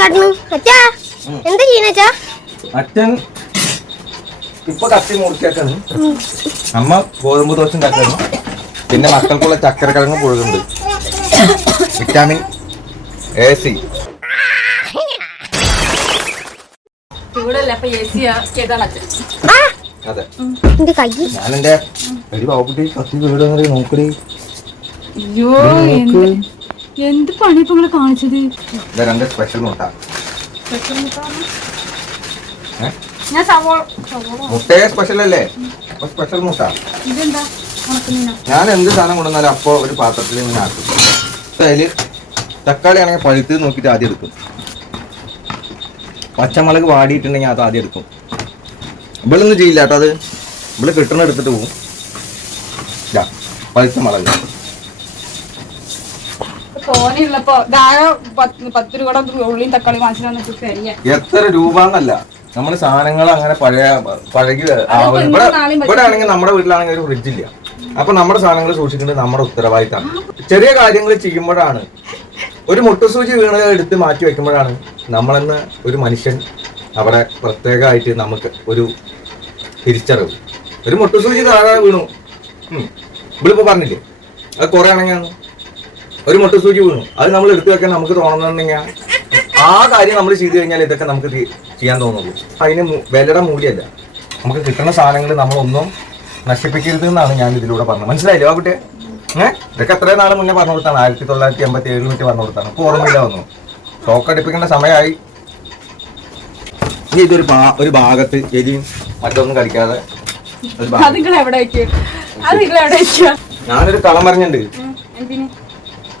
കാട്ടുന്നു. അച്ഛാ എന്താ ചെയ്യണച്ചാ അച്ഛൻ ഇപ്പൊ കത്തി മുറിച്ചേക്കാണ് അമ്മ ഗോതമ്പ് ദോശം ഉണ്ടാക്കുന്നു പിന്നെ മക്കൾക്കുള്ള ചക്കരക്കിഴങ്ങ് പുഴുകുണ്ട്. Vitamin A C. ഞാനെന്റെ അതെ. എന്റെ ഒരു ബാബുട്ടി കത്തി വീട് നോക്കടി. അയ്യോ എന്ത് പണി ഇപ്പൊ നിങ്ങൾ കാണിച്ചത്? രണ്ട് സ്പെഷ്യൽ മുട്ട? ഞാൻ സവോള സവോള. മുട്ടയെ സ്പെഷ്യൽ അല്ലേ? അപ്പൊ സ്പെഷ്യൽ മുട്ട. ഇതെന്താ? ഞാൻ എന്ത് സാധനം കൊണ്ടുവന്നാലും അപ്പോൾ ഒരു പാത്രത്തിൽ ഇങ്ങനെ ആക്കും. അതിൽ തക്കാളി ആണെങ്കിൽ പഴുത്ത് നോക്കിട്ട് ആദ്യം എടുക്കും. പച്ചമുളക് വാടിയിട്ടുണ്ടെങ്കിൽ അത് ആദ്യം എടുക്കും. ഇവളൊന്നും ചെയ്യില്ല കേട്ടോ അത്. ഇവൾ കിട്ടണ എടുത്തിട്ട് പോകും പഴുത്ത മുളക്. തോനെയുള്ളപ്പോ ധാരാ പത്ത് പത്ത് രൂപയുടെ ഉള്ളിയും തക്കാളി വാങ്ങിച്ചു എത്ര രൂപ എന്നല്ല നമ്മൾ സാധനങ്ങൾ അങ്ങനെ പഴയ പഴകി ഇവിടെ ഇവിടെ ആണെങ്കിൽ നമ്മുടെ വീട്ടിലാണെങ്കിൽ ഒരു ഫ്രിഡ്ജ് ഇല്ല. അപ്പൊ നമ്മുടെ സാധനങ്ങൾ സൂക്ഷിക്കേണ്ടത് നമ്മുടെ ഉത്തരവാദിത്തമാണ് ചെറിയ കാര്യങ്ങൾ ചെയ്യുമ്പോഴാണ്. ഒരു മുട്ടുസൂചി വീണ് എടുത്ത് മാറ്റി വെക്കുമ്പോഴാണ് നമ്മളെന്ന് ഒരു മനുഷ്യൻ അവിടെ പ്രത്യേകമായിട്ട് നമുക്ക് ഒരു തിരിച്ചറിവ്. ഒരു മുട്ടുസൂചി താഴെ വീണു. ഇവിടെ ഇപ്പൊ പറഞ്ഞില്ലേ? അത് കുറെ ആണെങ്കിൽ ഒരു മുട്ട സൂചി വീണു. അത് നമ്മൾ എടുത്തു വെക്കാൻ നമുക്ക് തോന്നുന്നുണ്ടെങ്കിൽ ആ കാര്യം നമ്മൾ ചെയ്തു കഴിഞ്ഞാൽ ഇതൊക്കെ നമുക്ക് ചെയ്യാൻ തോന്നുള്ളൂ. അതിന് വിലയുടെ മൂല്യമല്ല. നമുക്ക് കിട്ടുന്ന സാധനങ്ങൾ നമ്മളൊന്നും നശിപ്പിക്കരുത് എന്നാണ് ഞാൻ ഇതിലൂടെ പറഞ്ഞത്. മനസ്സിലായില്ലേ ആ കുട്ടിയെ ഏഹ് ഇതൊക്കെ എത്ര നാൾ മുന്നേ പറഞ്ഞു കൊടുത്താണ്. ആയിരത്തി തൊള്ളായിരത്തി എൺപത്തി ഏഴിൽ വെച്ച് പറഞ്ഞു കൊടുത്താണ്. ഇപ്പോൾ ഓർമ്മയില്ല വന്നു സ്റ്റോക്ക് അടുപ്പിക്കേണ്ട സമയമായി. ഇനി ഇതൊരു ഒരു ഭാഗത്ത് എലിയും മറ്റൊന്നും കളിക്കാതെ ഞാനൊരു കളം പറഞ്ഞിട്ടുണ്ട്.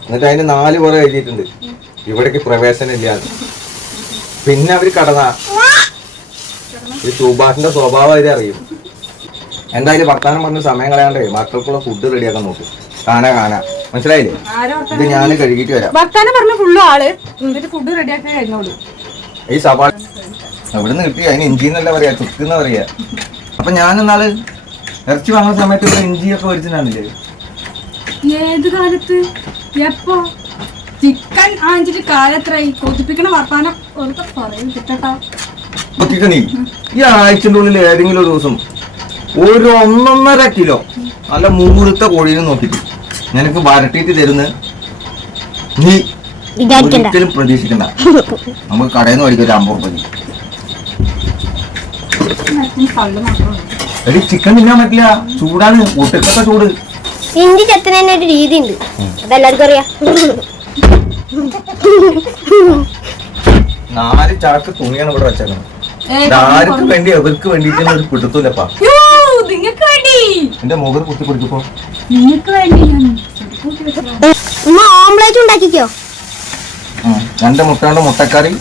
എന്നിട്ട് അതിന് നാല് പുറ എഴുതിയിട്ടുണ്ട്. ഇവിടേക്ക് പ്രവേശനം ഇല്ല പിന്നെ അവർ കടന്ന. ഈ സുഭാഷിന്റെ സ്വഭാവം അവരെ അറിയും. എന്തായാലും വർത്താനം പറഞ്ഞ സമയം കളയാണ്ടേ? മക്കൾക്കുള്ള ഫുഡ് റെഡിയാക്കാൻ നോക്കും. കാന കാന മനസ്സിലായില്ലേ? ഇത് ഞാൻ കഴുകിട്ട് വരാം. ഭർത്താനം പറഞ്ഞ ഫുള്ള് ആൾ. എന്നിട്ട് ഫുഡ് റെഡിയാക്കി കഴിഞ്ഞോളൂ ഈ സവാള എവിടുന്ന് കിട്ടി? അതിന് ഇഞ്ചി എന്നല്ല പറയാ ചുക്ക് എന്ന് പറയാ. അപ്പൊ ഞാൻ എന്നാൾ ഇറച്ചി വാങ്ങുന്ന സമയത്ത് ഇവിടെ ഇഞ്ചിയൊക്കെ മേടിച്ചിട്ടാണില്ലേ ഏത് കാലത്ത്? എപ്പോ? ചിക്കൻ ആഞ്ചിട്ട് കാലത്രായി? കൊതിപ്പിക്കണ വർത്താനം ഒരു പറയും കിട്ടട്ടാ. ഈ ആഴ്ചന്റെ ഉള്ളിൽ ഏതെങ്കിലും ഒരു ദിവസം ഒരു ഒന്നൊന്നര കിലോ നല്ല മൂടുത്ത കോഴിനെ നോക്കിട്ട് നിനക്ക് വരട്ടിയിട്ട് തരുന്ന നീ ഒരിക്കലും പ്രതീക്ഷിക്കണ്ട. നമുക്ക് കടയിൽ നിന്ന് മേടിക്കും ഒരു അമ്പത് രൂപ എടി ചിക്കൻ തിന്നാൻ പറ്റില്ല. ചൂടാണ്. ഒട്ടുക്കത്ത ചൂട്. ഇഞ്ചി ചെത്തണേന് ഒരു രീതി ഉണ്ട് അതെല്ലാവർക്കും അറിയാം. നാല് ചാക്ക് തുണിയാണ് ഇവിടെ വെച്ചേക്കുന്നത്. ആർക്ക് വേണ്ടി എവർക്ക് വേണ്ടിട്ട് ഒരു പിടുത്തൂലപ്പാ നിങ്ങക്ക് വേണ്ടി. എന്റെ മുഖത്ത് കുത്തി നിങ്ങക്ക് വേണ്ടി ഓംലേറ്റ് ഉണ്ടാക്കിക്കോ? രണ്ട് മുട്ട മുട്ടക്കറി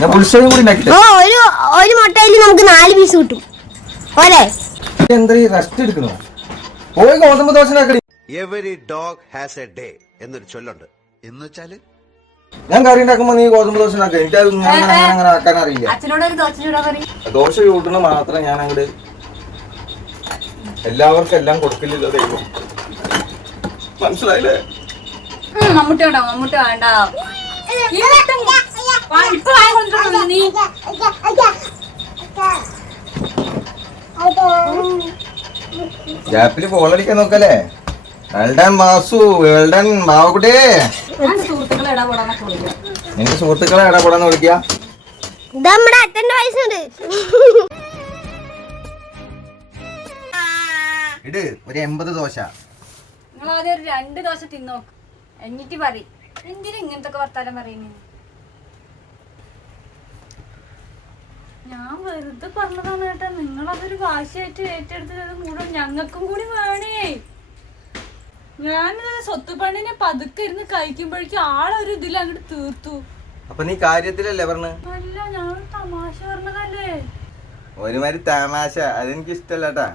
ഞാൻ പുളിശ്ശേരിയും കൂടി ഒരു ഒരു മുട്ടയിൽ നമുക്ക് നാല് പീസ് കിട്ടും. ഓലെ? എന്താ ഈ റെസ്റ്റ് എടുക്കണോ പോയി ഗോതമ്പ് ദോശനാക്കടി. Every dog has a day എന്നൊരു ചൊല്ലുണ്ട്. എന്ന് വെച്ചാൽ? ഞാൻ കറി ഉണ്ടാക്കുമ്പോ നീ ഗോതമ്പ് ദോശ ഉണ്ടാക്കുക എനിക്ക് അത് അങ്ങനെ അങ്ങനെ അങ്ങനെ ആക്കാൻ അറിയില്ല. അച്ഛനോട് ഒരു ദോശ ചൂടാ കറി ദോശ ചൂട്ടണ മാത്രം ഞാൻ അങ്ങോട്ട് എല്ലാവർക്കും എല്ലാം കൊടുക്കില്ലല്ലോ ദൈവം. മനസ്സിലായില്ലേ? മമ്മൂട്ടി വേണ്ട മമ്മൂട്ടി വേണ്ട. ഈ മുട്ട വാ, ഇപ്പൊ നീ? ഗ്യാപ്പിൽ കോളടിക്കാൻ നോക്കല്ലേ. വെൽഡൻ വാസു ഇടപെടാന്നൊക്കെ വിളിക്കാം നിന്റെ സുഹൃത്തുക്കളെ ഇടപെടാന്ന് വിളിക്കുക. ഇത് നമ്മുടെ അച്ഛന്റെ വയസ്സുണ്ട്. ഇട് ഒരു എൺപത് ദോശ. നിങ്ങൾ ആദ്യം ഒരു രണ്ട് ദോശ തിന്നോക്ക് എന്നിട്ട് പറയും. എന്തിനാ ഇങ്ങനത്തെ വർത്താനം പറയുന്നത് ഞാൻ വെറുതെ പറഞ്ഞതാണ് കേട്ടാ. നിങ്ങൾ അതൊരു വാശിയായിട്ട് ഏറ്റെടുത്തത് മുഴുവൻ ഞങ്ങൾക്കും കൂടി വേണേ. ഞാനിത് സ്വത്ത് പണിനെ പതുക്കെ ഇരുന്ന് കഴിക്കുമ്പോഴേക്കും ആളൊരു ഇതിൽ അങ്ങോട്ട് തീർത്തു. അപ്പൊ നീ കാര്യത്തിലല്ലേ പറഞ്ഞു? അല്ല ഞാൻ തമാശ പറഞ്ഞതല്ലേ? ഒരുമാതിരി തമാശ. അതെനിക്ക് ഇഷ്ടല്ല കേട്ടാ